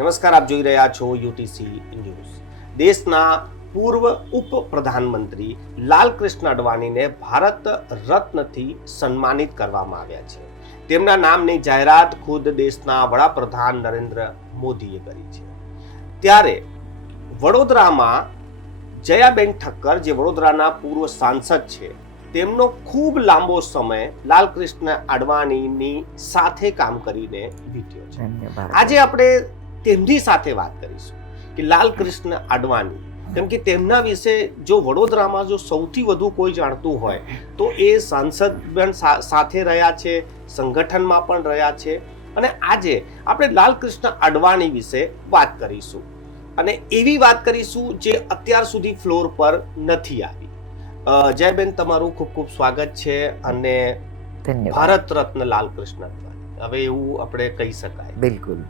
નમસ્કાર, આપ જોઈ રહ્યા છો યુટીસી ન્યૂઝ. દેશના પૂર્વ ઉપ પ્રધાનમંત્રી લાલકૃષ્ણ અડવાણીને ભારત રત્નથી સન્માનિત કરવામાં આવ્યા છે. તેમના નામની જાહેરાત ખુદ દેશના વડાપ્રધાન નરેન્દ્ર મોદીએ કરી છે. ત્યારે વડોદરામાં જયાબેન ઠક્કર, જે વડોદરાના પૂર્વ સાંસદ છે, તેમનો ખૂબ લાંબો સમય લાલકૃષ્ણ અડવાણીની સાથે કામ કરીને વીત્યો છે. આજે આપણે તેમની સાથે વાત કરીશું કે લાલકૃષ્ણ અડવાણી, કેમ કે તેમના વિશે જો વડોદરામાં જો સૌથી વધુ કોઈ જાણતું હોય તો એ સાંસદ પણ સાથે રહ્યા છે, સંગઠનમાં પણ રહ્યા છે. અને આજે આપણે લાલકૃષ્ણ અડવાણી વિશે વાત કરીશું અને એવી વાત કરીશું જે અત્યાર સુધી ફ્લોર પર નથી આવી. જયબેન, તમારું ખૂબ ખૂબ સ્વાગત છે. અને ભારત રત્ન લાલકૃષ્ણ અડવાણી, હવે એવું આપણે કહી શકાય. બિલકુલ.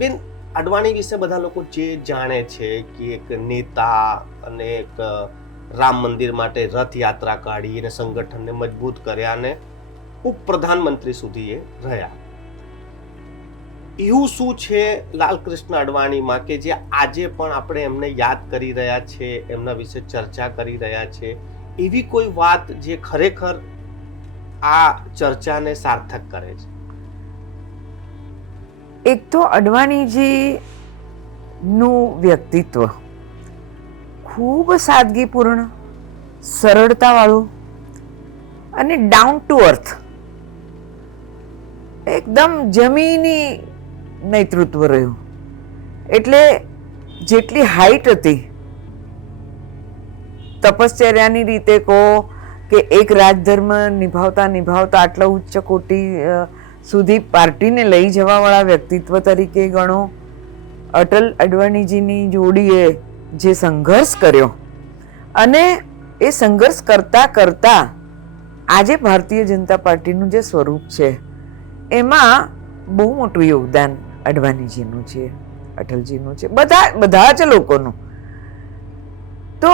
બેન, અડવાણી વિશે બધા લોકો જે જાણે છે કે એક નેતા અને એક રામ મંદિર માટે રથયાત્રા કાઢી અને સંગઠનને મજબૂત કર્યા અને ઉપપ્રધાનમંત્રી સુધી એ રહ્યા. એવું શું છે લાલકૃષ્ણ અડવાણીમાં કે જે આજે પણ આપણે એમને યાદ કરી રહ્યા છે, એમના વિશે ચર્ચા કરી રહ્યા છે? એવી કોઈ વાત જે ખરેખર આ ચર્ચાને સાર્થક કરે છે? એક તો અડવાણીજી નું વ્યક્તિત્વ ખૂબ સાદગીપૂર્ણ, સરળતાવાળું અને ડાઉન ટુ અર્થ, એકદમ જમીની નેતૃત્વ રહ્યું. એટલે જેટલી હાઈટ હતી, તપશ્ચર્યાની રીતે કહો કે એક રાજધર્મ નિભાવતા નિભાવતા આટલા ઉચ્ચ કોટી સુધી પાર્ટીને લઈ જવાવાળા વ્યક્તિત્વ તરીકે ગણો. અટલ અડવાણીજીની જોડીએ જે સંઘર્ષ કર્યો અને એ સંઘર્ષ કરતા કરતા આજે ભારતીય જનતા પાર્ટીનું જે સ્વરૂપ છે એમાં બહુ મોટું યોગદાન અડવાણીજીનું છે, અટલજીનું છે, બધા જ લોકોનું. તો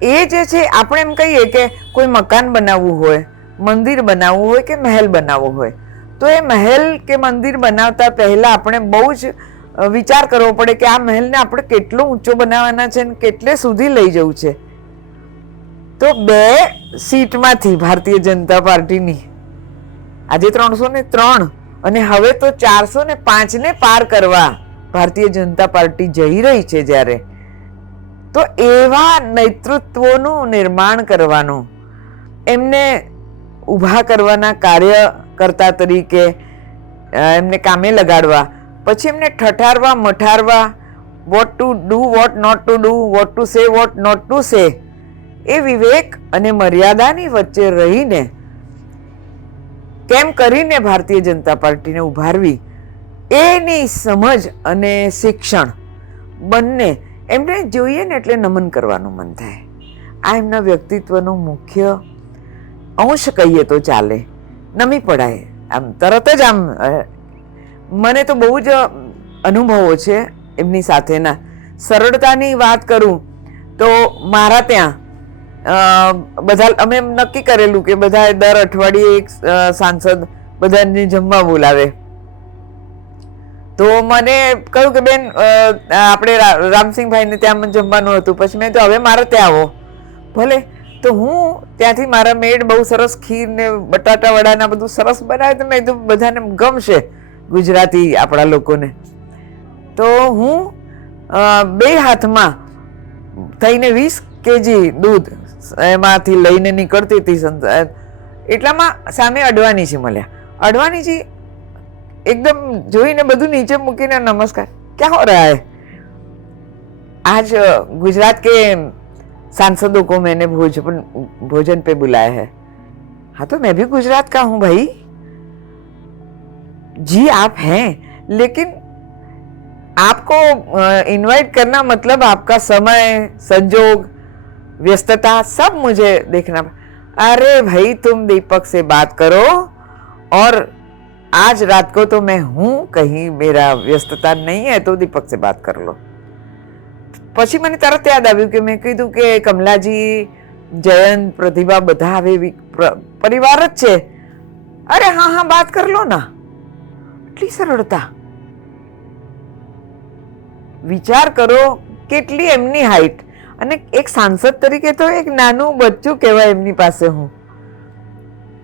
એ જે છે, આપણે એમ કહીએ કે કોઈ મકાન બનાવવું હોય, મંદિર બનાવવું હોય કે મહેલ બનાવવો હોય, તો એ મહેલ કે મંદિર બનાવતા પહેલા આપણે બહુ જ વિચાર કરવો પડે કે આ મહેલને આપણે કેટલો ઊંચો બનાવવાના છે અને કેટલે સુધી લઈ જવું છે. તો 2 સીટમાંથી ભારતીય જનતા પાર્ટીની આજે 303 અને હવે તો 405 ને પાર કરવા ભારતીય જનતા પાર્ટી જઈ રહી છે. જ્યારે તો એવા નેતૃત્વનું નિર્માણ કરવાનું, એમને ઊભા કરવાના કાર્યકર્તા તરીકે એમને કામે લગાડવા, પછી એમને ઠઠારવા મઠારવા, what to do, what not to do, what to say, what not to say, એ વિવેક અને મર્યાદાની વચ્ચે રહીને કેમ કરીને ભારતીય જનતા પાર્ટીને ઉભારવી, એની સમજ અને શિક્ષણ બંને એમને જોઈએ ને એટલે નમન કરવાનું મન થાય. આ એમના વ્યક્તિત્વનો મુખ્ય અંશ કહીએ તો ચાલે. નમી પડાય આમ તરત જ. આમ મને તો બહુ જ અનુભવો છે એમની સાથેના. સરળતાની વાત કરું તો મારા ત્યાં બધા અમે નક્કી કરેલું કે બધા દર અઠવાડિયે એક સાંસદ બધાને જમવા બોલાવે. તો મને કહ્યું કે બેન, આપણે રામસિંહભાઈને ત્યાં જમવાનું હતું. પછી મેં તો હવે મારે ત્યાં આવો. ભલે. તો હું ત્યાંથી મારા મેડ બહુ સરસ ખીર ને બટાટા વડાના બધું સરસ બનાવે, તો મેં કીધું બધાને ગમશે, ગુજરાતી આપણા લોકોને. તો હું 2 હાથમાં થઈને 20 કેજી દૂધ એમાંથી લઈને નીકળતી હતી. એટલામાં સામે અડવાણીજી મળ્યા. અડવાણીજી એકદમ જોઈને બધું નીચે મૂકીને, નમસ્કાર, ક્યાં હો રહા હૈ? आज गुजरात के सांसदों को मैंने भोजन पे बुलाया है. हाँ, तो मैं भी गुजरात का हूँ भाई. जी आप हैं, लेकिन आपको इनवाइट करना मतलब आपका समय, संजोग, व्यस्तता सब मुझे देखना. अरे भाई, तुम दीपक से बात करो और आज रात को तो मैं हूँ कहीं, मेरा व्यस्तता नहीं है, तो दीपक से बात कर लो. પછી મને તરત યાદ આવ્યું કે મેં કીધું કે કમલાજી, જયંત, પ્રતિભા બધા હવે પરિવાર જ છે. અરે હા હા, બાત કર લો ના. એટલી સરળતા. વિચાર કરો કેટલી એમની હાઈટ, અને એક સાંસદ તરીકે તો એક નાનું બચ્ચું કહેવાય એમની પાસે. હું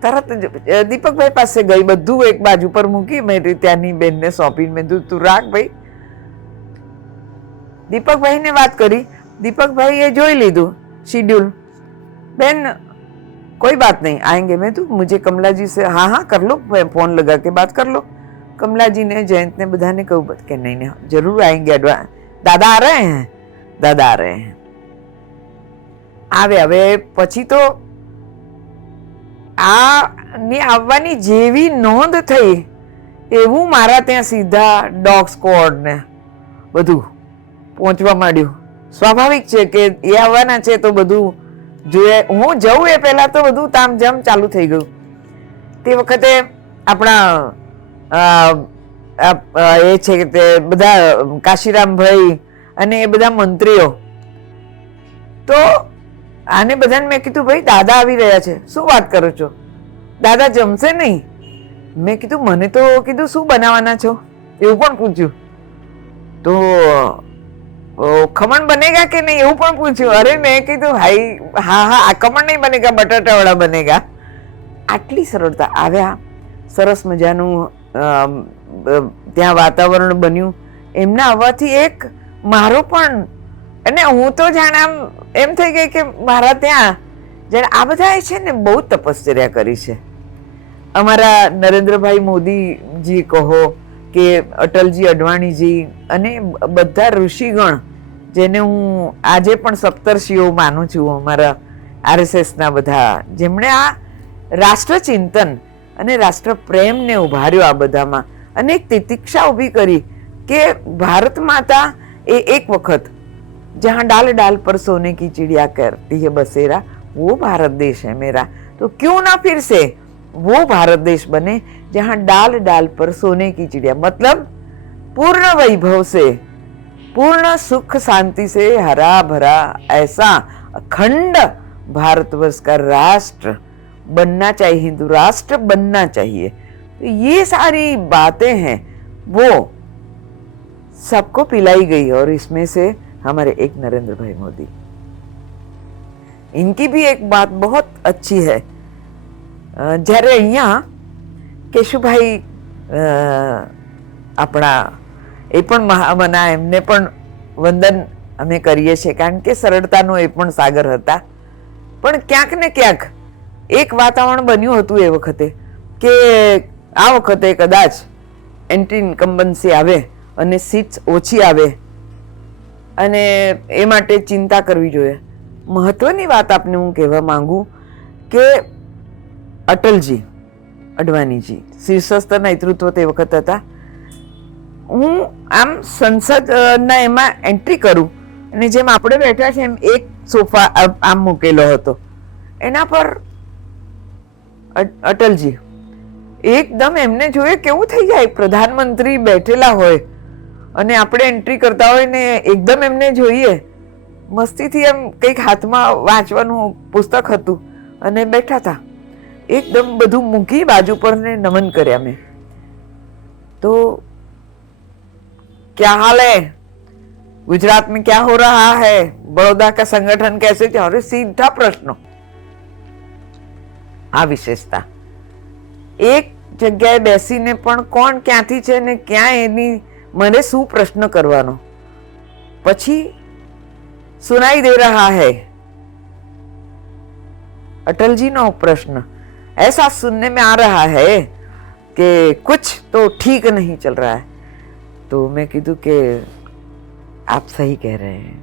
તરત જ દીપકભાઈ પાસે ગઈ, બધું એક બાજુ પર મૂકી, મેં ત્યાંની બેનને સોંપીને મેં કીધું તું રાખ ભાઈ. દીપકભાઈને વાત કરી, દીપકભાઈએ જોઈ લીધું शेड्यूल. बेन कोई बात नहीं आएंगे. मैं तो मुझे कमला जी से हाँ हाँ कर लो, फोन लगा के बात कर लो. कमला जी ने जयंत ने बधाने कहूँ कि नहीं नहीं जरूर आएंगे, दादा आ रहे हैं, दादा आ रहे हैं. આવે હવે પછી તો ની આવવાની જેવી નોંધ થઈ એવું મારા ત્યાં સીધા ડોગ સ્ક્વોડ ને બધું પહોંચવા માંડ્યું. સ્વાભાવિક છે કે એ આવવાના છે તો બધું જોઈએ. હું જઉં એ પહેલા તો બધું તામઝામ ચાલુ થઈ ગયું. તે વખતે આપણા એ છે કે તે બધા કાશીરામભાઈ અને એ બધા મંત્રીઓ, તો આને બધાને મેં કીધું ભાઈ દાદા આવી રહ્યા છે. શું વાત કરો છો, દાદા જમશે નહીં? મેં કીધું મને તો કીધું શું બનાવવાના છો એવું પણ પૂછ્યું. તો ખમણ બનેગા કે નહીં એવું પણ પૂછ્યું. અરે મેં કીધું ભાઈ હા હા ખમણ નહીં બનેગા, બટાટાવાળા બનેગા. આટલી સરળતા. આવ્યા, સરસ મજાનું ત્યાં વાતાવરણ બન્યું એમના આવવાથી. એક મારો પણ, અને હું તો જાણે આમ એમ થઈ ગઈ કે મારા ત્યાં જાણે આ બધા છે ને બહુ તપશ્ચર્યા કરી છે. અમારા નરેન્દ્રભાઈ મોદીજી કહો કે અટલજી અડવાણીજી અને બધા ઋષિગણ જેને હું આજે પણ સપ્તર્ષિઓ માનું છું, અમારા RSSના બધા, જેમણે આ રાષ્ટ્રચિંતન અને રાષ્ટ્ર પ્રેમને ઉભાર્યો આ બધામાં, અને એક તિતિક્ષા ઊભી કરી કે ભારત માતા એ એક વખત जहाँ डाल डाल पर सोने की चिड़िया करती है बसेरा, वो भारत देश है मेरा. तो क्यों ना फिर से वो भारत देश बने जहाँ डाल डाल पर सोने की चिड़िया, मतलब पूर्ण वैभव से, पूर्ण सुख शांति से हरा भरा ऐसा अखंड भारतवर्ष का राष्ट्र बनना चाहिए, हिंदू राष्ट्र बनना चाहिए. तो ये सारी बातें हैं वो सबको पिलाई गई. और इसमें से हमारे एक नरेंद्र भाई मोदी, इनकी भी एक बात बहुत अच्छी है. જ્યારે અહીંયા કેશુભાઈ આપણા એ પણ મહામના, એમને પણ વંદન અમે કરીએ છીએ કારણ કે સરળતાનો એ પણ સાગર હતા. પણ ક્યાંક ને ક્યાંક એક વાતાવરણ બન્યું હતું એ વખતે કે આ વખતે કદાચ એન્ટી ઇન્કમ્બન્સી આવે અને સીટ્સ ઓછી આવે અને એ માટે ચિંતા કરવી જોઈએ. મહત્વની વાત આપને હું કહેવા માંગુ કે અટલજી અડવાણીજી શીર્ષસ્થ નેતૃત્વ તે વખત હતા. હું આમ સંસદના એમાં એન્ટ્રી કરું અને જેમ આપણે બેઠા છે એમ એક સોફા આમ મૂકેલો હતો, એના પર અટલજી એકદમ એમને જોઈએ કેવું થઈ જાય, પ્રધાનમંત્રી બેઠેલા હોય અને આપણે એન્ટ્રી કરતા હોય ને એકદમ એમને જોઈએ, મસ્તીથી એમ કંઈક હાથમાં વાંચવાનું પુસ્તક હતું અને બેઠા હતા. એકદમ બધું મૂકી બાજુ પર ને નમન કર્યા મેં. તો क्या हाल है, गुजरात में क्या हो रहा है, बड़ौदा का संगठन कैसे चल, अरे सीधा प्रश्न. આ વિશેષતા એક જગ્યાએ બેસીને પણ કોણ ક્યાંથી છે ને ક્યાં એની મને શું પ્રશ્ન કરવાનો, પછી સુનાઈ દે રહા है अटल जी नो प्रश्न, ऐसा सुनने में आ रहा है कि कुछ तो ठीक नहीं चल रहा है. तो मैं कीधु कि आप सही कह रहे हैं,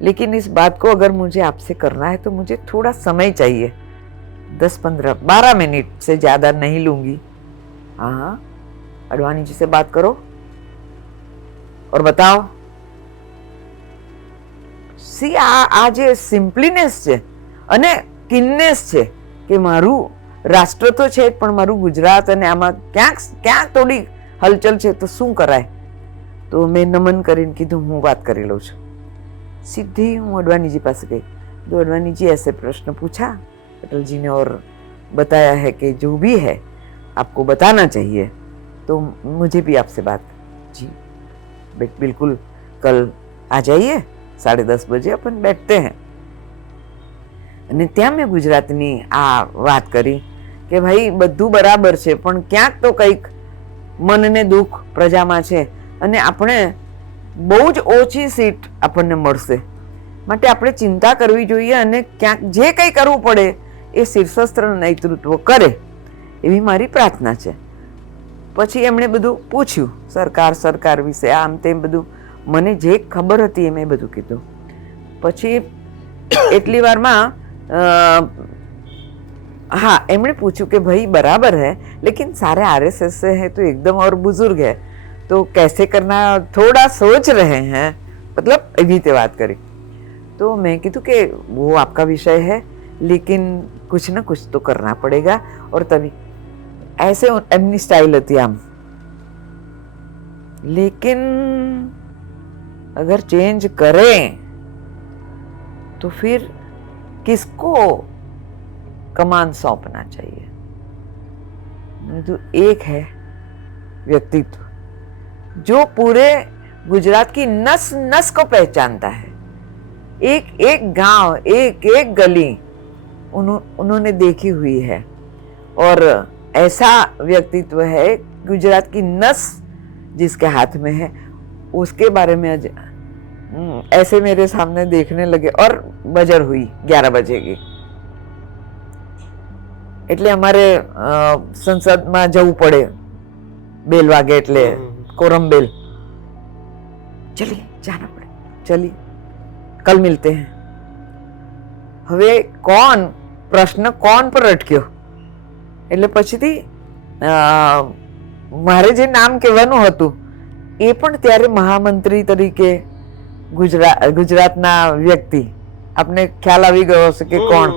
लेकिन इस बात को अगर मुझे आपसे करना है तो मुझे थोड़ा समय चाहिए, 10-15-12 मिनट से ज़्यादा नहीं लूंगी. हाँ, अडवाणी जी से बात करो और बताओ. સી આ જે સિમ્પલીનેસ છે અને કિનનેસ છે કે મારું રાષ્ટ્ર તો છે પણ મારું ગુજરાત અને આમાં ક્યાંક થોડી હલચલ છે તો શું કરાય. તો મેં નમન કરીને કીધું હું વાત કરી લઉં છું. सीधी हूँ अडवाणी जी पास गई. तो अडवाणी जी ऐसे प्रश्न पूछा अटल जी ने और बताया है कि जो भी है आपको बताना चाहिए, तो मुझे भी आपसे बात जी बिल्कुल कल आ जाइए, 10:30 बजे अपन बैठते हैं. અને ત્યાં મેં ગુજરાતની આ વાત કરી કે ભાઈ બધું બરાબર છે, પણ ક્યાંક તો કંઈક મનને દુઃખ પ્રજામાં છે અને આપણે બહુ જ ઓછી સીટ આપણને મળશે, માટે આપણે ચિંતા કરવી જોઈએ અને ક્યાંક જે કંઈ કરવું પડે એ શીર્ષસ્થ નેતૃત્વ કરે એવી મારી પ્રાર્થના છે. પછી એમણે બધું પૂછ્યું સરકાર વિશે, આમ તેમ બધું મને જે ખબર હતી એ મેં બધું કીધું. પછી એટલી વારમાં हाँ एमने पूछू कि भाई बराबर है, लेकिन सारे आरएसएस से हैं तो एकदम और बुजुर्ग है, तो कैसे करना थोड़ा सोच रहे हैं, मतलब एवी રીતે વાત કરી. तो मैं कीधु कि वो आपका विषय है, लेकिन कुछ ना कुछ तो करना पड़ेगा. और तभी ऐसे एमनी स्टाइल હતી આમ, लेकिन अगर चेंज करें तो फिर किसको कमान सौंपना चाहिए. तो एक है व्यक्तित्व जो पूरे गुजरात की नस नस को पहचानता है, एक एक गांव, एक एक गली उन्होंने देखी हुई है, और ऐसा व्यक्तित्व है गुजरात की नस जिसके हाथ में है, उसके बारे में ऐसे मेरे सामने देखने लगे. और बजर हुई 11 बजे की, એટલે અમારે સંસદમાં જવું પડે, બેલ વાગે એટલે કોરમ બેલ, ચલી જાના પડે, ચલી કલ મિલતે હૈ. હવે પ્રશ્ન કોણ પર અટક્યો, એટલે પછીથી મારે જે નામ કહેવાનું હતું એ પણ ત્યારે મહામંત્રી તરીકે ગુજરાતના વ્યક્તિ, આપને ખ્યાલ આવી ગયો હશે કે કોણ,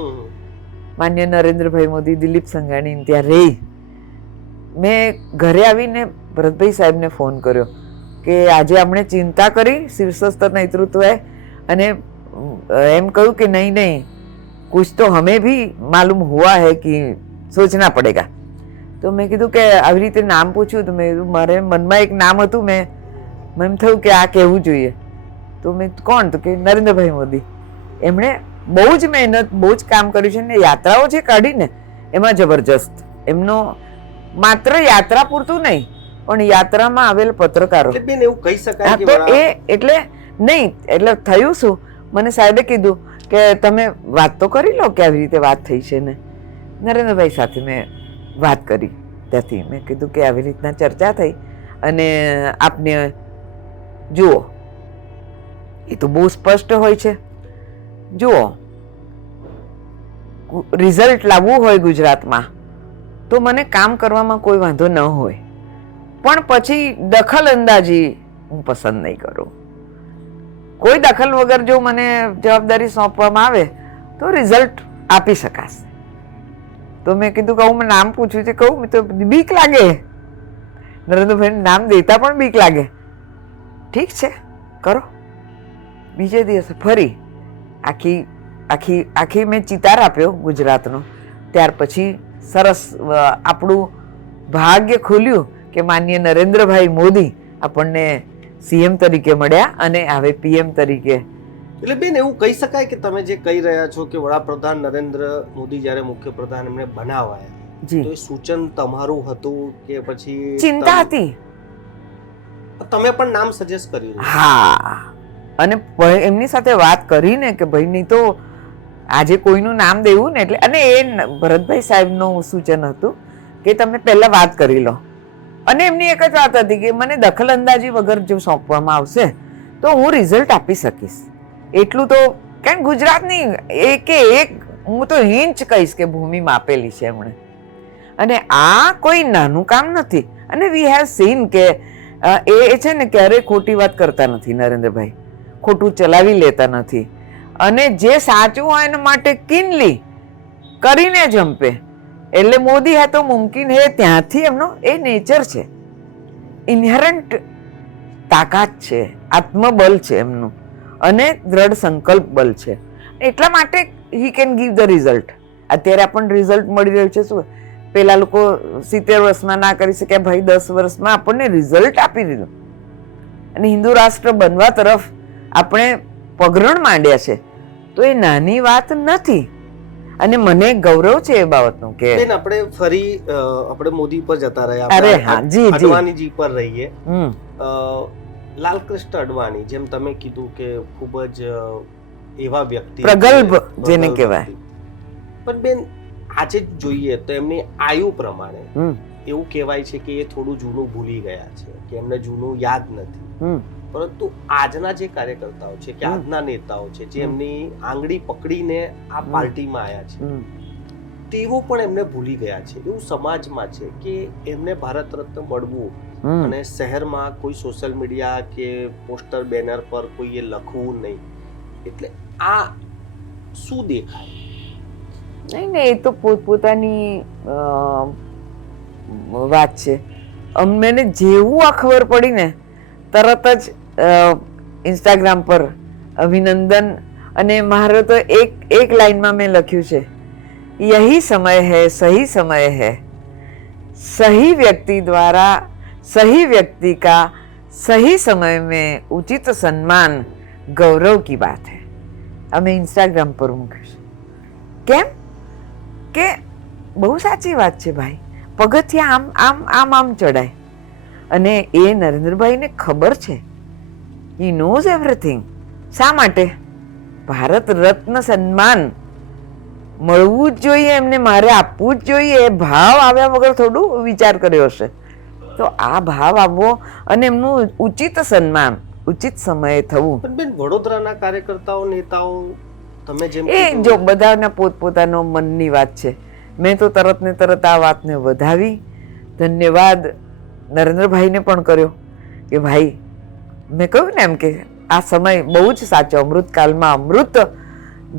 માન્ય નરેન્દ્રભાઈ મોદી, દિલીપ સંઘાણી ત્યાં રહી. મેં ઘરે આવીને ભરતભાઈ સાહેબને ફોન કર્યો કે આજે આપણે ચિંતા કરી શીર્ષસ્થ નેતૃત્વએ, અને એમ કહ્યું કે નહીં નહીં, कुछ तो हमें भी मालूम हुआ है कि सोचना पड़ेगा. તો મેં કીધું કે આવી રીતે નામ પૂછ્યું, તો મેં મારે મનમાં એક નામ હતું, મેં એમ થયું કે આ કહેવું જોઈએ. તો મેં કોણ, તો કે નરેન્દ્રભાઈ મોદી. એમણે બહુ જ મહેનત, બહુ જ કામ કર્યું છે, ને યાત્રાઓ જે કાઢીને એમાં જબરજસ્ત. એમનો માત્ર યાત્રા પૂરતું નહીં, પણ યાત્રામાં આવેલ પત્રકારો, એવું કહી શકાય તો એ એટલે નહીં, એટલે થયું શું, મને સાહેબે કીધું કે તમે વાત તો કરી લો કે આવી રીતે વાત થઈ છે ને. નરેન્દ્રભાઈ સાથે મેં વાત કરી, ત્યાંથી મેં કીધું કે આવી રીતના ચર્ચા થઈ, અને આપને જુઓ, એ તો બહુ સ્પષ્ટ હોય છે, જુઓ રિઝલ્ટ લાવવું હોય ગુજરાતમાં તો મને કામ કરવામાં કોઈ વાંધો ન હોય, પણ પછી દખલ અંદાજી હું પસંદ નહીં કરું. કોઈ દખલ વગર જો મને જવાબદારી સોંપવામાં આવે તો રિઝલ્ટ આપી શકાશે. તો મેં કીધું કે હું નામ પૂછ્યું છે, કહું તો બીક લાગે, નરેન્દ્રભાઈ નામ દેતા પણ બીક લાગે. ઠીક છે કરો. બીજે દિવસે ફરી આખી આખી આખી મેં ચિતાર આપ્યો ગુજરાતનો. ત્યાર પછી સરસ આપણું ભાગ્ય ખુલ્યું કે માનનીય નરેન્દ્રભાઈ મોદી આપણને સીએમ તરીકે મળ્યા અને હવે પીએમ તરીકે. એટલે બેન એવું કહી શકાય કે તમે જે કહી રહ્યા છો કે વડાપ્રધાન નરેન્દ્ર મોદી જ્યારે મુખ્યપ્રધાન એમને બનાવાયા, તો એ સૂચન તમારું હતું કે પછી ચિંતા હતી? તમે પણ નામ સજેસ્ટ કર્યું? હા, અને એમની સાથે વાત કરીને કે ભાઈ નહીં તો આજે કોઈનું નામ દેવું ને, એટલે અને એ ભરતભાઈ સાહેબનું સૂચન હતું કે તમે પહેલા વાત કરી લો. અને એમની એક જ વાત હતી કે મને દખલ અંદાજી વગર જો સોંપવામાં આવશે તો હું રિઝલ્ટ આપી શકીશ. એટલું તો કારણ ગુજરાતની એકે એક હું તો ઇંચ કહીશ કે ભૂમિ માપેલી છે એમણે, અને આ કોઈ નાનું કામ નથી. અને વી હેવ સીન કે એ છે ને ક્યારેય ખોટી વાત કરતા નથી નરેન્દ્રભાઈ, ખોટું ચલાવી લેતા નથી, અને જે સાચું હોય એના માટે કિનલી કરીને જંપે. એટલે મોદી હે તો મુમકિન હે, ત્યાંથી એમનો એ નેચર છે, ઇન્હેરન્ટ તાકાત છે, આત્મબલ છે એમનું, અને દ્રઢ સંકલ્પ બલ છે. એટલા માટે he can give the result. અત્યારે આપણને રિઝલ્ટ મળી રહ્યું છે. શું પેલા લોકો 70 વર્ષમાં ના કરી શકે, ભાઈ 10 વર્ષમાં આપણને રિઝલ્ટ આપી દીધું. અને હિન્દુ રાષ્ટ્ર બનવા તરફ આપણે પગરણ માંડ્યા છે, તો એ નાની વાત નથી. અને મને ગૌરવ છે એ બાબતનું કે બેન આપણે ફરી આપણે મોદી પર જતા રહ્યા, અરે હા, જી જી, અડવાણીજી પર રહીએ. હમ, લાલકૃષ્ણ અડવાણી, જેમ તમે કીધું કે ખૂબ જ એવા વ્યક્તિ, પ્રગલ્ભ જેને કહેવાય. પણ બેન આજે જોઈએ તો એમની આયુ પ્રમાણે હમ, એવું કહેવાય છે કે એ થોડું જૂનું ભૂલી ગયા છે, કે એમને જૂનું યાદ નથી. હમ, પરંતુ આજના જે કાર્યકર્તાઓ છે કે આજના નેતાઓ છે જે એમની આંગળી પકડીને આ પાર્ટીમાં આવ્યા છે, હમ, તેઓ પણ એમને ભૂલી ગયા છે. એવું સમાજમાં છે કે એમને ભારત રત્ન મળવું હમ. અને શહેરમાં કોઈ સોશિયલ મીડિયા કે પોસ્ટર બેનર પર કોઈએ લખવું નહીં, એટલે આ શું દેખાય? નહીં નહીં, એ તો પોતપોતાની વાત છે. મને જેવું આ ખબર પડી ને તરત જ ઇન્સ્ટાગ્રામ પર અભિનંદન, અને મારે તો એક લાઈનમાં મેં લખ્યું છે, યહી સમય है, सही समय है, सही व्यक्ति द्वारा सही व्यक्ति का सही समय में उचित सम्मान गौरव की बात है. અમે ઇન્સ્ટાગ્રામ પર મૂક્યું છે. કેમ કે બહુ સાચી વાત છે ભાઈ. પગથિયા આમ આમ આમ આમ ચડાય, અને એ નરેન્દ્રભાઈને ખબર છે, હી નોઝ એવરીથિંગ. શા માટે ભારત રત્ન સન્માન મળવું જ જોઈએ એમને, મારે આપવું જ જોઈએ, એ ભાવ આવ્યા વગર થોડું વિચાર કર્યો હશે. તો આ ભાવ આવવો અને એમનું ઉચિત સન્માન ઉચિત સમયે થવું. પણ બેન વડોદરાના કાર્યકર્તાઓ, નેતાઓ, તમે જેમ એ જો બધાના પોતપોતાનો મનની વાત છે. મેં તો તરત ને તરત આ વાતને વધાવી, ધન્યવાદ નરેન્દ્રભાઈને પણ કર્યો કે ભાઈ, મેં કહ્યું ને એમ કે આ સમય બહુ જ સાચો, અમૃતકાલમાં અમૃત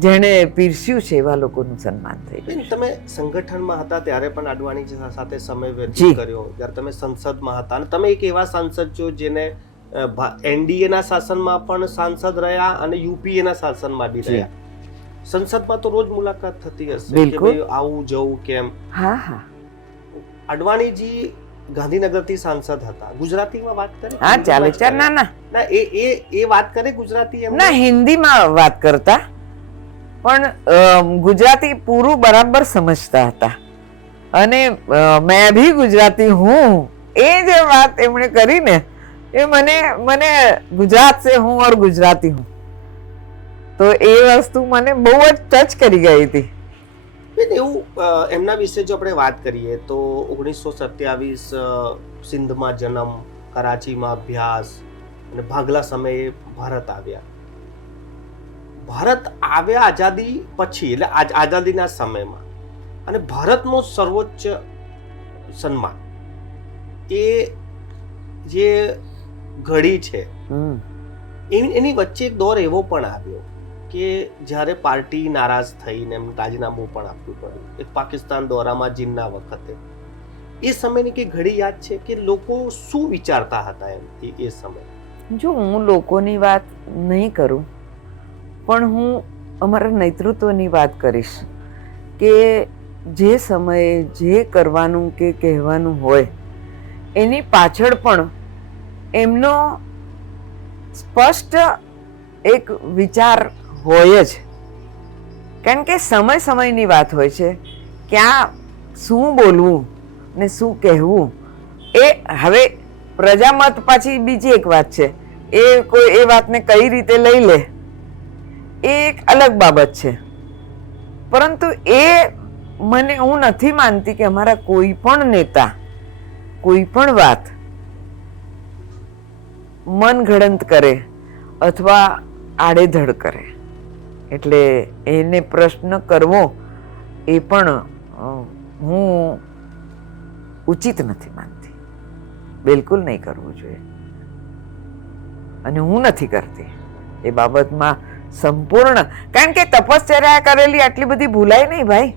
જેણે પીરસ્યું છે એવા લોકોનું સન્માન થઈ ગયું. તમે સંગઠનમાં હતા ત્યારે પણ અડવાણી સાથે સમય વ્યતીત કર્યો, જ્યારે તમે સંસદમાં હતા, અને તમે એક એવા સાંસદ છો જેને એનડીએ ના શાસનમાં પણ સાંસદ રહ્યા અને યુપીએ ના શાસનમાં બી રહ્યા. સંસદમાં તો રોજ મુલાકાત થતી હશે કે ભાઈ આવું જવું કેમ? હા હા, અડવાણીજી ગાંધીનગરથી સાંસદ હતા, ગુજરાતીમાં વાત કરે? હા ચાલે ચાલ, ના ના ના, એ વાત કરે ગુજરાતી? એમ ના, હિન્દીમાં વાત કરતા, પણ ગુજરાતી પૂરું બરાબર સમજતા હતા. અને મેં ભી ગુજરાતી હું, એ જે વાત એમણે કરી ને, એ મને ગુજરાત સે હું ઓર ગુજરાતી હું, તો એ વસ્તુ મને બહુ જ ટચ કરી ગઈ હતી. એવું એમના વિશે જો આપણે વાત કરીએ તો 1927 સિંધમાં જન્મ, કરાચીમાં અભ્યાસ, અને ભાગલા સમયે ભારત આવ્યા. ભારત આવ્યા આઝાદી પછી, એટલે આઝાદીના સમયમાં, અને ભારતનો સર્વોચ્ચ સન્માન, એ જે ઘડી છે, એની વચ્ચે એક દોર એવો પણ આવ્યો કે જ્યારે પાર્ટી નારાજ થઈને એમ રાજીનામું પણ આપવું પડ્યું, એક પાકિસ્તાન દોરામાં જીન્ના વખતે. એ સમયની કે ઘડી યાદ છે કે લોકો શું વિચારતા હતા એમ એ સમય? જો હું લોકોની વાત નહીં કરું, પણ હું અમારા નેતૃત્વની વાત કરીશ કે જે સમયે જે કરવાનું કે કહેવાનું હોય એની પાછળ પણ એમનો સ્પષ્ટ એક વિચાર હોય જ. કારણ કે સમયની વાત હોય છે, ક્યાં શું બોલવું ને શું કહેવું. એ હવે પ્રજામત પાછી બીજી એક વાત છે, એ કોઈ એ વાતને કઈ રીતે લઈ લે એ એક અલગ બાબત છે. પરંતુ હું નથી માનતી કે અમારા કોઈ પણ નેતા કોઈ પણ વાત મનગઢંત કરે અથવા આડેધડ કરે. એટલે એને પ્રશ્ન કરવો એ પણ હું ઉચિત નથી માનતી, બિલકુલ નહીં કરવું જોઈએ, અને હું નથી કરતી એ બાબતમાં સંપૂર્ણ. કારણ કે તપશ્ચર્યા કરેલી આટલી બધી ભૂલાય નહીં ભાઈ.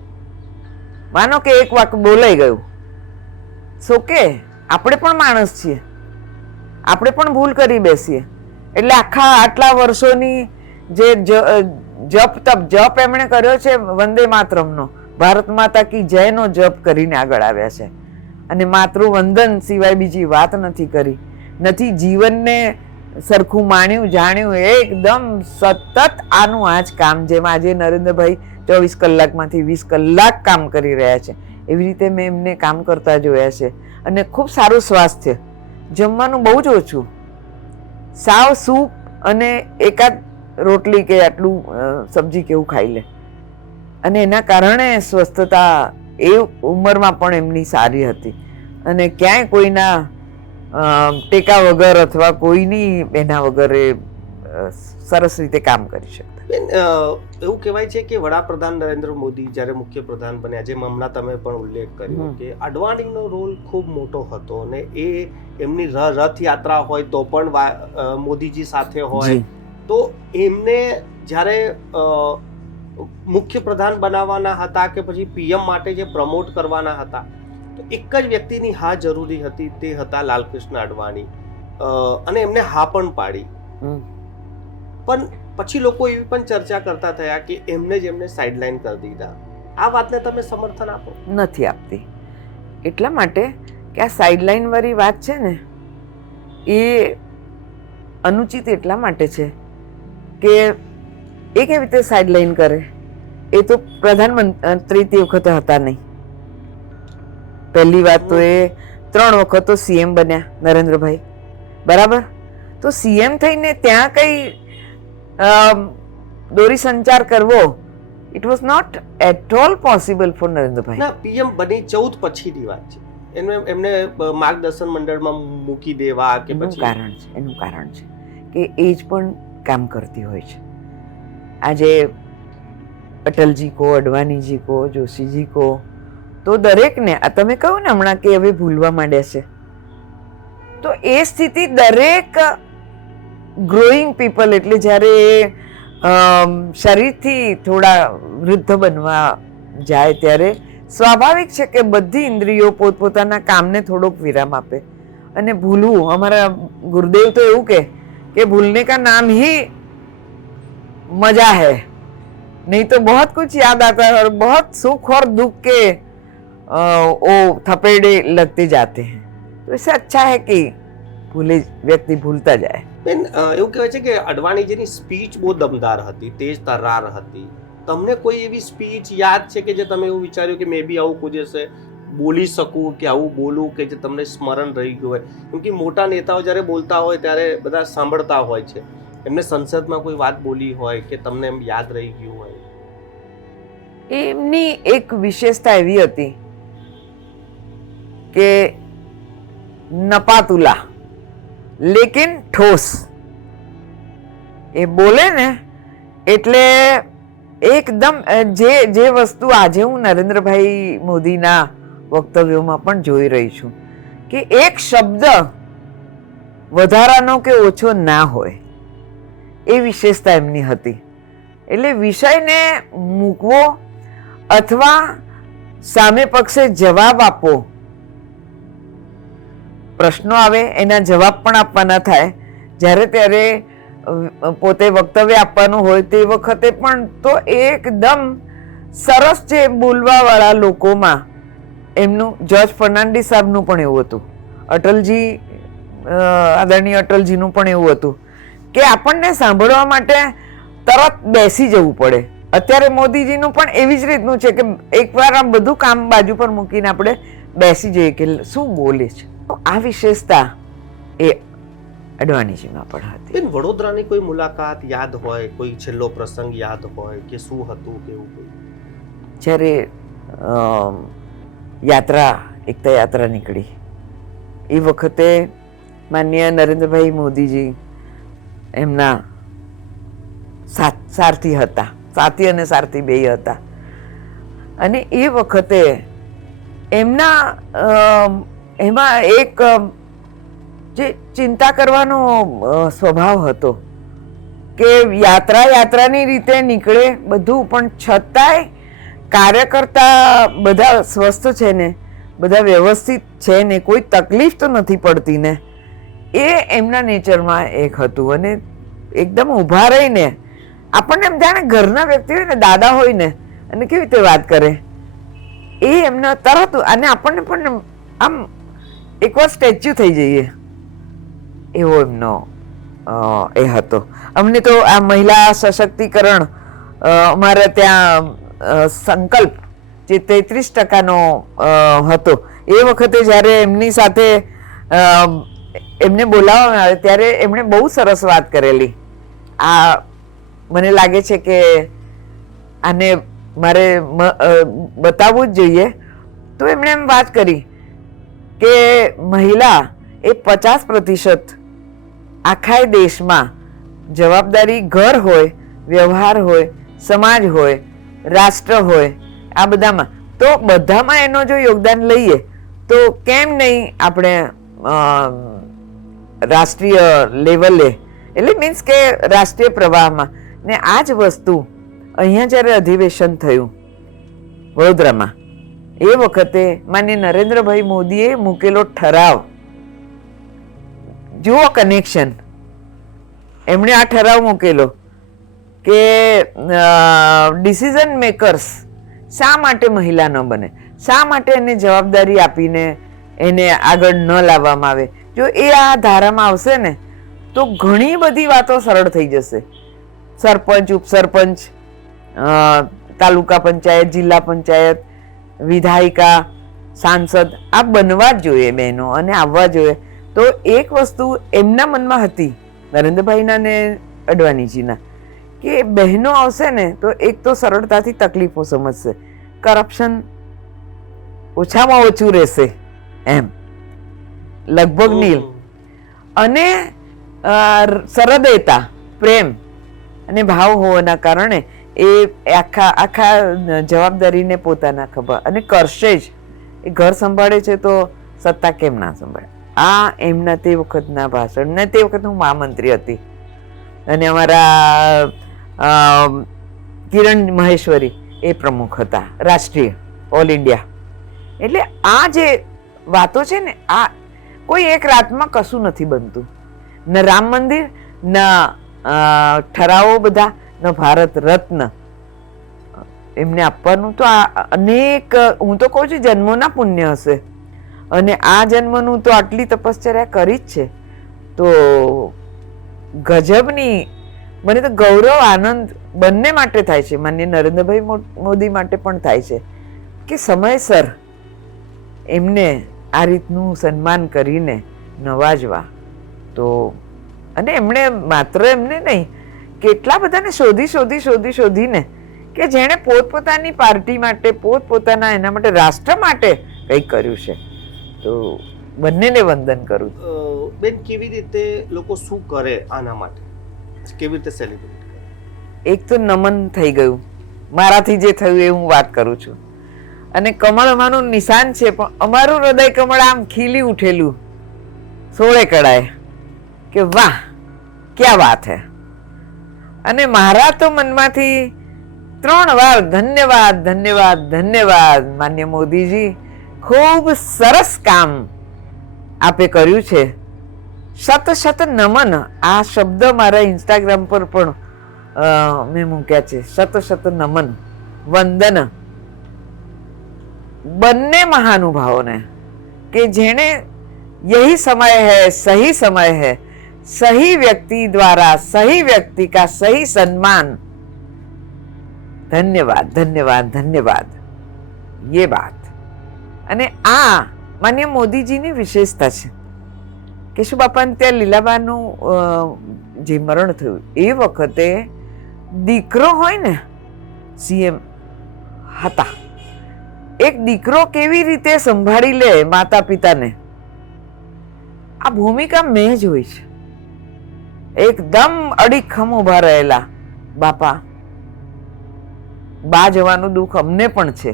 માનો કે એક વાક બોલાઈ ગયું, સો કે આપણે પણ માણસ છીએ, આપણે પણ ભૂલ કરી બેસીએ. એટલે આટલા વર્ષોની જે જપ એમણે કર્યો છે વંદે માતરમનો, ભારત માતા કી જયનો જપ કરીને આગળ આવ્યા છે, અને માતૃવંદન સિવાય બીજી વાત નથી કરી, નથી જીવનને સરખું માણ્યું જાણ્યું, એકદમ સતત આનું આ જ કામ. જેમ આજે નરેન્દ્રભાઈ 24 કલાકમાંથી 20 કલાક કામ કરી રહ્યા છે, એવી રીતે મેં એમને કામ કરતા જોયા છે. અને ખૂબ સારું સ્વાસ્થ્ય, જમવાનું બહુ જ ઓછું, સાવ સૂપ અને એકાદ રોટલી કે આટલું સબ્જી કેવું ખાઈ લે. અને એના કારણે સ્વસ્થતા એ ઉંમરમાં પણ એમની સારી હતી અને ક્યાંય કોઈના ટેકા વગર અથવા કોઈની એના વગર એ સરસ રીતે કામ કરી શકતા. બેન, એવું કહેવાય છે કે વડાપ્રધાન નરેન્દ્ર મોદી જ્યારે મુખ્ય પ્રધાન બન્યા, જેમ હમણાં તમે પણ ઉલ્લેખ કર્યો કે અડવાણીનો રોલ ખૂબ મોટો હતો અને એ એમની રથયાત્રા હોય તો પણ મોદીજી સાથે હોય. તો એમને જ્યારે મુખ્ય પ્રધાન બનાવવાના હતા કે પછી પીએમ માટે જે પ્રમોટ કરવાના હતા, તો એક જ વ્યક્તિની હા જરૂરી હતી, તે હતા લાલકૃષ્ણ અડવાણી. અને એમને હા પણ પાડી. પણ પછી લોકો એવી પણ ચર્ચા કરતા થયા કે એમને જ એમને સાઇડલાઇન કરી દીધા. આ વાતને તમે સમર્થન આપો? નથી આપતી. એટલા માટે કે આ સાઇડલાઇન વાળી વાત છે ને, એ અનુચિત એટલા માટે છે કે એ કેવી રીતે સાઇડલાઇન કરે? એ તો પ્રધાનમંત્રી તે વખતે હતા નહીં. પહેલી વાત તો એ 3 વખત તો સીએમ બન્યા નરેન્દ્રભાઈ, બરાબર? તો સીએમ થઈને ત્યાં કઈ દોરી સંચાર કરવો, it was not at all possible for Narendrabhai. ના, પીએમ બની 14 પછીની વાત છે. એમને માર્ગદર્શન મંડળમાં મૂકી દેવા કે પછી એનું કારણ છે કે એજ પણ કામ કરતી હોય છે. આજે અટલજી કો, અડવાણીજી કો, જોશીજી કો, તો દરેકને આ તમે કહ્યું ને હમણાં કે હવે ભૂલવા માંડ્યા છે, તો એ સ્થિતિ દરેક ગ્રોઈંગ પીપલ, એટલે જ્યારે શરીરથી થોડા વૃદ્ધ બનવા જાય ત્યારે સ્વાભાવિક છે કે બધી ઇન્દ્રિયો પોતપોતાના કામને થોડોક વિરામ આપે. અને ભૂલવું, અમારા ગુરુદેવ તો એવું કે ભૂલને કા નામ ही मजा है, नहीं तो बहुत कुछ याद आता है और बहुत सुख और दुख के वो थपेड़े लगते जाते हैं. तो इससे अच्छा है कि व्यक्ति भूलता जाए. બેન, એવું કહેવાય છે કે અડવાણીજીની સ્પીચ બહુ દમદાર હતી, તેજ તર્રાર હતી. તમને કોઈ એવી સ્પીચ યાદ છે કે જે તમે એવું વિચાર્યું કે મે બી આવું કોઈ દિવસે બોલી શકું કે આવું બોલું કે જે તમને સ્મરણ રહી ગયું હોય? કેમ કે મોટા નેતાઓ જ્યારે બોલતા હોય ત્યારે બધા સાંભળતા હોય છે. એમને સંસદમાં કોઈ વાત બોલી હોય કે તમને એમ યાદ રહી ગયું હોય? એમની એક વિશેષતા એવી હતી કે નપાતુલા લેકિન ઠોસ. એ બોલે ને એટલે એકદમ જે વસ્તુ આજે હું નરેન્દ્રભાઈ મોદીના વક્તવ્યોમાં પણ જોઈ રહી છું કે એક શબ્દ વધારાનો કે ઓછો ના હોય, એ વિશેષતા એમની હતી. એટલે વિષયને મૂકવો અથવા સામે પક્ષે જવાબ આપવો, પ્રશ્નો આવે એના જવાબ પણ આપવાના થાય, જ્યારે ત્યારે પોતે વક્તવ્ય આપવાનું હોય તે વખતે પણ, તો એકદમ સરસ જે બોલવાવાળા લોકોમાં એમનું જ્યોર્જ ફર્નાન્ડીસ સાહેબનું પણ એવું હતું, અટલજી, આદરણીય અટલજીનું પણ એવું હતું કે આપણને સાંભળવા માટે તરત બેસી જવું પડે. અત્યારે મોદીજીનું પણ એવી જ રીતનું છે કે એકવાર આમ બધું કામ બાજુ પર મૂકીને આપણે બેસી જઈએ કે શું બોલે છે. તો આ વિશેષતા એ અડવાણીજીમાં પણ હતી. બેન, વડોદરાની કોઈ મુલાકાત યાદ હોય, કોઈ છેલ્લો પ્રસંગ યાદ હોય કે શું હતું કેવું કોઈ? જ્યારે એકતા યાત્રા નીકળી એ વખતે માનનીય નરેન્દ્રભાઈ મોદીજી એમના સારથી હતા, સાથી અને સારથી બેય હતા. અને એ વખતે એમના એમાં એક જે ચિંતા કરવાનો સ્વભાવ હતો કે યાત્રાની રીતે નીકળે બધું, પણ છતાંય કાર્યકર્તા બધા સ્વસ્થ છે ને, બધા વ્યવસ્થિત છે ને, કોઈ તકલીફ તો નથી પડતી ને, એ એમના નેચરમાં એક હતું. અને એકદમ ઊભા રહીને આપણને એમ જાણે ઘરના વ્યક્તિ હોય ને, દાદા હોય ને, અને કેવી રીતે વાત કરે, એ એમના તરત, અને આપણને પણ આમ એકવાર સ્ટેચ્યુ થઈ જઈએ એવો એમનો એ હતો. અમને તો આ મહિલા સશક્તિકરણ અમારે ત્યાં સંકલ્પ જે 33% હતો, એ વખતે જ્યારે એમની સાથે એમને બોલાવવામાં આવે ત્યારે એમણે બહુ સરસ વાત કરેલી. આ મને લાગે છે કે આને મારે બતાવવું જ જોઈએ. તો એમણે એમ વાત કરી કે મહિલા એ 50% આખા દેશમાં જવાબદારી ઘર હોય, વ્યવહાર હોય, સમાજ હોય, રાષ્ટ્ર હોય, આ બધામાં, તો બધામાં એનો જો યોગદાન લઈએ તો કેમ નહીં આપણે રાષ્ટ્રીય લેવલે, એટલે મીન્સ કે રાષ્ટ્રીય પ્રવાહમાં. ને આ જ વસ્તુ અહીંયા જ્યારે અધિવેશન થયું વડોદરામાં, એ વખતે માનનીય નરેન્દ્રભાઈ મોદીએ મૂકેલો ઠરાવ, જુઓ કનેક્શન. એમણે આ ઠરાવ મૂકેલો કે ડિસિઝન મેકર્સ શા માટે મહિલા ન બને, શા માટે એને જવાબદારી આપીને એને આગળ ન લાવવામાં આવે. જો એ આ ધારામાં આવશે ને તો ઘણી બધી વાતો સરળ થઈ જશે. સરપંચ, ઉપસરપંચ, તાલુકા પંચાયત, જિલ્લા પંચાયત, વિધાયિકા, સાંસદ, આ બનવા જ જોઈએ બહેનો અને આવવા જોઈએ. તો એક વસ્તુ એમના મનમાં હતી, નરેન્દ્રભાઈના ને અડવાણીજીના, કે બહેનો આવશે ને તો એક તો સરળતાથી તકલીફો સમજશે, કરપ્શન ઓછામાં ઓછું રહેશે, એમ લગભગ નીલ, અને સરળતા, પ્રેમ અને ભાવ હોવાના કારણે એ આખા જવાબદારીને પોતાના ખબર અને કરશે જ. એ ઘર સંભાળે છે તો સત્તા કેમ ના સંભાળે. આ એમના તે વખતના ભાષણ, ને તે વખત હું મહામંત્રી હતી અને અમારા કિરણ મહેશ્વરી એ પ્રમુખ હતા રાષ્ટ્રીય, ઓલ ઇન્ડિયા. એટલે આ જે વાતો છે ને, આ કોઈ એક રાતમાં કશું નથી બનતું. ન રામ મંદિર, ન ઠરાવો બધા, ન ભારત રત્ન એમને આપવાનું. તો આ અનેક, હું તો કહું છું જન્મોના પુણ્ય હશે. અને આ જન્મનું તો આટલી તપશ્ચર્યા કરી જ છે. તો ગજબની, મને તો ગૌરવ, આનંદ બંને માટે થાય છે. માનનીય નરેન્દ્રભાઈ મોદી માટે પણ થાય છે કે સમયસર એમને આ રીતનું સન્માન કરીને નવાજવા. તો અને એમણે માત્ર એમને નહીં, કેટલા બધાને શોધીને કે જેણે પોતપોતાની પાર્ટી માટે, પોતપોતાના એના માટે, રાષ્ટ્ર માટે કંઈક કર્યું છે. તો બંનેને વંદન કરું. બેન, કેવી રીતે લોકો શું કરે આના માટે, કેવી રીતે સેલિબ્રેટ કરે? એક તો નમન થઈ ગયું, મારાથી જે થયું એ હું વાત કરું છું. અને કમળ અમારું નિશાન છે, પણ અમારું હૃદય કમળ આમ ખીલી ઉઠેલું 16 કળાએ કે વાહ ક્યા વાત હે. અને મારા તો મનમાંથી 3 વાર ધન્યવાદ, ધન્યવાદ, ધન્યવાદ માન્ય મોદીજી, ખૂબ સરસ કામ આપે કર્યું છે. શત શત નમન, આ શબ્દ મારા ઇન્સ્ટાગ્રામ પર પણ મેં મૂક્યા છે. શત શત નમન, વંદન બંને મહાનુભાવોને કે જેણે यही समय है, सही समय है, सही व्यक्ति द्वारा सही व्यक्ति का सही सम्मान. धन्यवाद, धन्यवाद, धन्यवाद. ये बात. અને આ માન્ય મોદીજીની વિશેષતા છે. કેશુબાપાને ત્યાં લીલાબાનું જે મરણ થયું એ વખતે દીકરો હોય ને, સીએમ હતા, એક દીકરો કેવી રીતે સંભાળી લે માતા પિતાને, આ ભૂમિકા મેં જોઈ છે. એકદમ અડીખમ ઉભા રહેલા બાપા. બા જવાનું દુઃખ અમને પણ છે,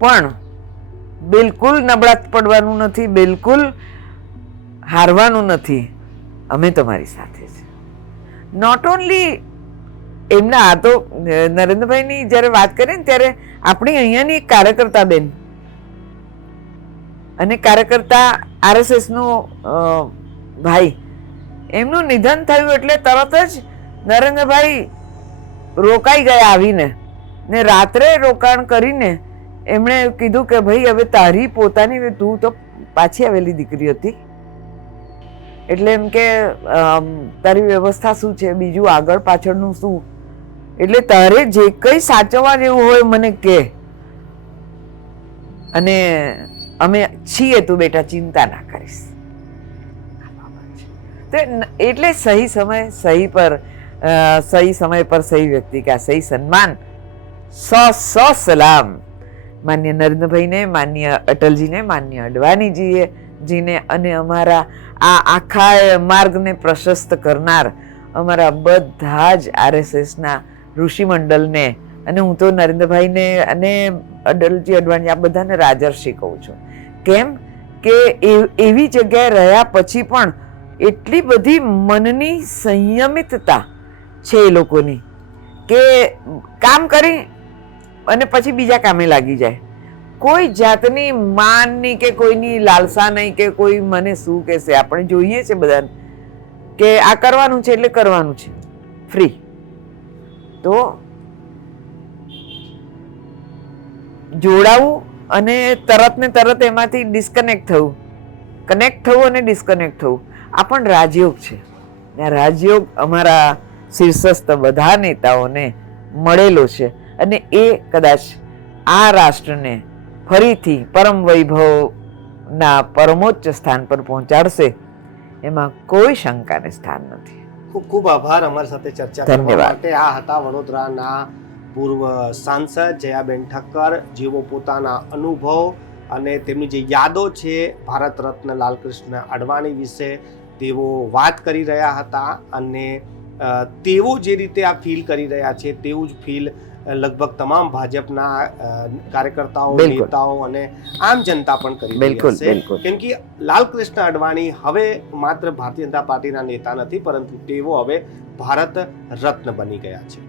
પણ બિલકુલ નબળા પડવાનું નથી, બિલકુલ હારવાનું નથી. અમે તમારી સાથે છે. નોટ ઓનલી એમના, આ તો નરેન્દ્રભાઈની જ્યારે વાત કરીએ ને ત્યારે આપણી અહીંયાની એક કાર્યકર્તા બેન અને કાર્યકર્તા RSS નો ભાઈ, એમનું નિધન થયું એટલે તરત જ નરેન્દ્રભાઈ રોકાઈ ગયા આવીને, ને રાત્રે રોકાણ કરીને એમણે કીધું કે ભાઈ હવે તારી પોતાની, તું તો પાછી આવેલી દીકરી હતી, એટલે એમ કે તારી વ્યવસ્થા શું છે, બીજું આગળ પાછળનું શું, એટલે તારે જે કંઈ સાચવવા જેવું હોય મને કહે, અને અમે છીએ, તું બેટા ચિંતા ના કરીશ. એટલે સહી સમય પર સહી વ્યક્તિ કા સહી સન્માન. સલામ માન્ય નરેન્દ્રભાઈને, માન્ય અટલજીને, માન્ય અડવાણીજીને અને અમારા આ આખા માર્ગને પ્રશસ્ત કરનાર અમારા બધા જ RSSના ઋષિમંડળને, અને હું તો નરેન્દ્રભાઈને અને અટલજી અડવાણી આ બધાને રાજર્ષિ કહું છું. કેમ કે એવી જગ્યાએ રહ્યા પછી પણ એટલી બધી મનની સંયમિતતા છે એ લોકોની કે કામ કરી અને પછી બીજા કામે લાગી જાય. કોઈ જાતની માનની કે કોઈની લાલસા નહીં કે કોઈ મને શું કહેશે. આપણે જોઈએ છે બધાને કે આ કરવાનું છે એટલે કરવાનું છે, ફ્રી. તો જોડાવું અને તરત ને તરત એમાંથી ડિસ્કનેક્ટ થવું, કનેક્ટ થવું અને ડિસ્કનેક્ટ થવું, આ પણ રાજયોગ છે. આ રાજયોગ અમારા શીર્ષસ્થ બધા નેતાઓને મળેલો છે, અને એ કદાચ આ રાષ્ટ્રને ફરીથી પરમ વૈભવના પરમોચ્ચ સ્થાન પર પહોંચાડશે, એમાં કોઈ શંકાને સ્થાન નથી. ખૂબ ખૂબ આભાર અમારી સાથે ચર્ચા કરવા માટે. આ હતા વડોદરાના પૂર્વ સાંસદ જયાબેન ઠક્કર, જેઓ પોતાના અનુભવ અને તેમની જે યાદો છે ભારત રત્ન લાલકૃષ્ણ અડવાણી વિશે તેઓ વાત કરી રહ્યા હતા. અને તેઓ જે રીતે આ ફીલ કરી રહ્યા છે તેવું જ ફીલ લગભગ તમામ ભાજપના કાર્યકર્તાઓ, નેતાઓ અને આમ જનતા પણ કરી રહી છે. કેમ કે લાલકૃષ્ણ અડવાણી હવે માત્ર ભારતીય જનતા પાર્ટીના નેતા નથી, પરંતુ તેઓ હવે ભારત રત્ન બની ગયા છે.